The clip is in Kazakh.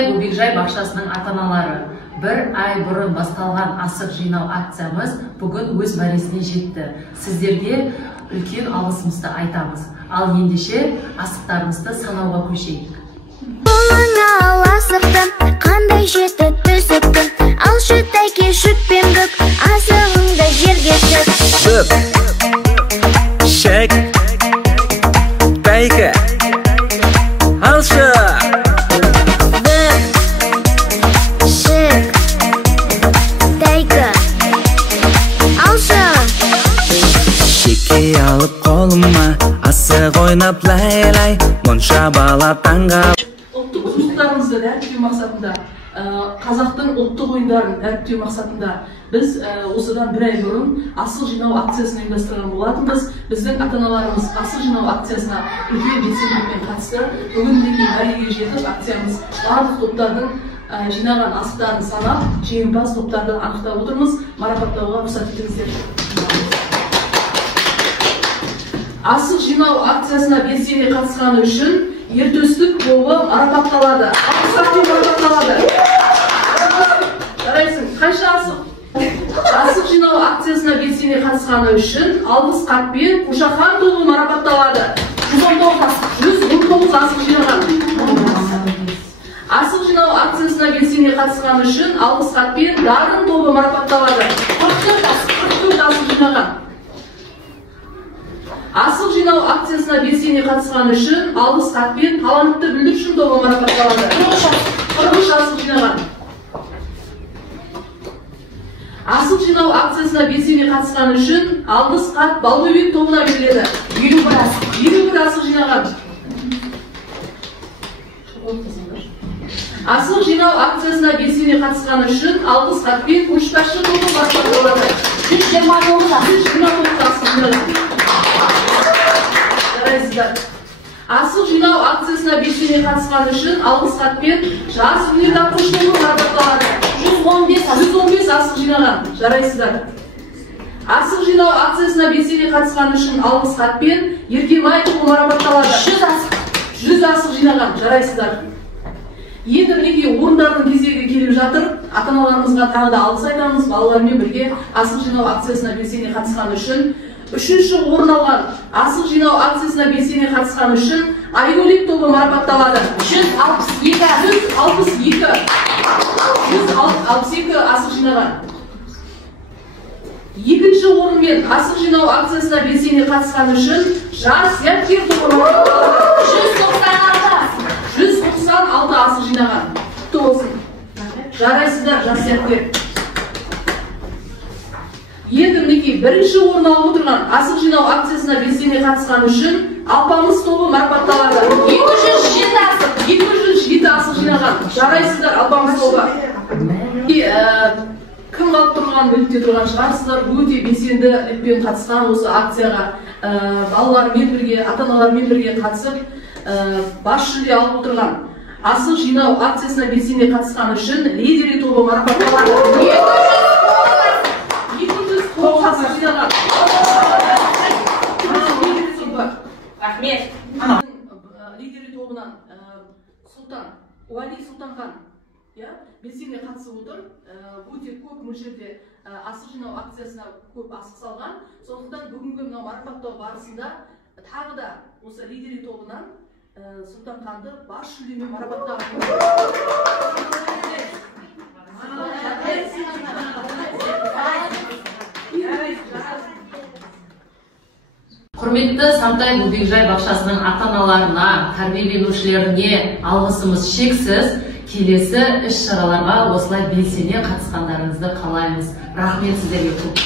Самтай Бөбекжай бақшасының ата-аналары, бір ай бұрын басталған асық жинау акциямыз бүгін өз мәресіне жетті. Сіздерге үлкен алғысымызды айтамыз. Ал ендеше асықтарымызды санауға көшейік. Қолыңа ал асықтан, қандай жеті түсіптің, алшы тәйке шүкпен бүк, асығыңды жерге тік. Бүк, шәк, тәйке, алшы. Бүк, шік, тәйке, алшы. Шеке алып қолыма, асық ойнап лай-лай, мұнша бала таңға. Ұлттық құндылықтарымызды дәріптеу мақсатында, қазақтың ұлттық ойындарын дәріптеу мақсатында біз осыдан бір ай бұрын асық жинау акциясын ұйымдастырған болатынбыз. Біздің ата-аналарымыз асық жинау акциясына үлкен белсенділікпен қатысты. Бүгін мінекей мәреге жетіп, акциямыз барлық топтардың жинаған асықтарын санап, жеңімпаз топтарды анықтап отырмыз. Марапаттауға рұқсат етіңіздер. Асық жинау акциясына белсене қатысқаны үшін ертөстік тобы марапатталады. Асықпен марапатталады. Жарайсың, қайша асық? Асық жинау акциясына белсене қатысқаны үшін алғыс хатпен Қошақан тобы марапатталады. 119 асық жинаған. Асық жинау акциясына белсене қатысқаны үшін алғыс хатпен Дарын тобы марапатталады. 44 асық жинаған. Асық жинау акциясына белсене қатысқаны үшін алғыс хатпен талантты бүлдіршін тобы марапатталады. 43 асық жинаған. Асық жинау акциясына белсене қатысқаны үшін алғыс хат Балбөбек тобына беріледі. 51 асық жинаған. Асық жинау акциясына белсене қатысқаны үшін алғыс хатпен Көшбасшы тобы марапатталады. 129 асық жинаған. Асық жинау акциясына белсене қатысқаны үшін алғыс хатпен Жас өнертапқыш тобы марапатталады. 115 асық жинаған. Жарайсыздар. Асық жинау акциясына белсене қатысқаны үшін алғыс хатпен Еркемай тобы марапатталады. 100 асық жинаған. Жарайсыздар. Енді мінекей орындардың кезегі келіп жатыр. Ата-аналарымызға тағы да алғыс айтамыз. Балалармен бірге асық жинау акциясына белсене қатысқаны үшін. Үшінші орын алған асық жинау акциясына белсене қатысқаны үшін Айгөлек тобы марапатталады. 162 асық жинаған. Екінші орынмен асық жинау акциясына белсене қатысқаны үшін Жас Зияткер тобы марапатталады. 196 асық жинаған. Құтты болсын. Жарайсыздар, Жас Зияткер. Енді мінекей бірінші орын алып отырған асық жинау акциясына белсене қатысқаны үшін Алпамыс тобы марапатталады. 207 асық жинаған. Жарайсыздар, Алпамыс тобы. Кім қалып тұрған білікте тұрған шығарсыздар, өте белсенділікпен қатысқан осы акцияға балалармен бірге, ата-аналармен бірге қатысып, бас жүлде алып отырған асық жинау акциясына белсене қатысқаны үшін Лидери тобы марапатталады. Рахмет. Лидери тобынан Уәли Сұлтанхан белсене қатысып отыр. Өте көп мөлшерде асық жинау акциясына көп асық салған. Сондықтан бүгінгі мынау марапаттау барысында тағы да осы Лидери тобынан Сұлтанханды бас жүлдемен марапаттаған. Құрметті Самтай Бөбекжай бақшасының ата-аналарына, тәрбиеленушілеріне алғысымыз шексіз. Келесі іс-шараларға осылай белсене қатысқандарыңызды қалаймыз. Рахмет сіздерге көп.